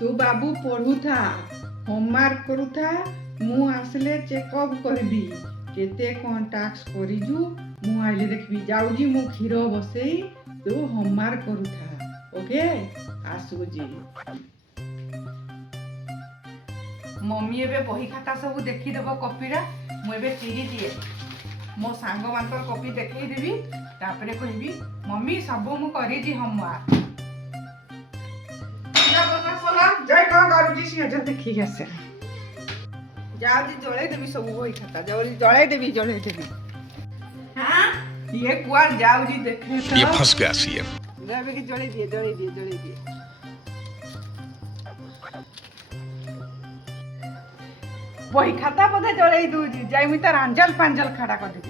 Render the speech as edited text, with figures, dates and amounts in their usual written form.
तू बाबू पढ़ुथा होमवर्क करुथा मु आसले चेकअप करबी केते कौन टास्क करिजु मु आइले देखबी जाउजी मु क्षीर बसई तू होमवर्क करुथा ओके आसुजी मम्मी एबे बही खाता सब देखी देबो कॉपीरा मु एबे चिरी दिए मो सांग मानकर कॉपी देखई देबी तापरे कहबी मम्मी सब मु करी जी होमवर्क जय कौन करूची सी जल्दी ठीक है जाओ जी जड़े देवी सब बही खाता जड़े देवी हाँ ये कुआर जाओ जी देखे ये फंस गया सीएम देवी की जड़े दिए बही खाता पदे जड़े दूजी जाई मुई तार आंजल पांजल खड़ा कर दे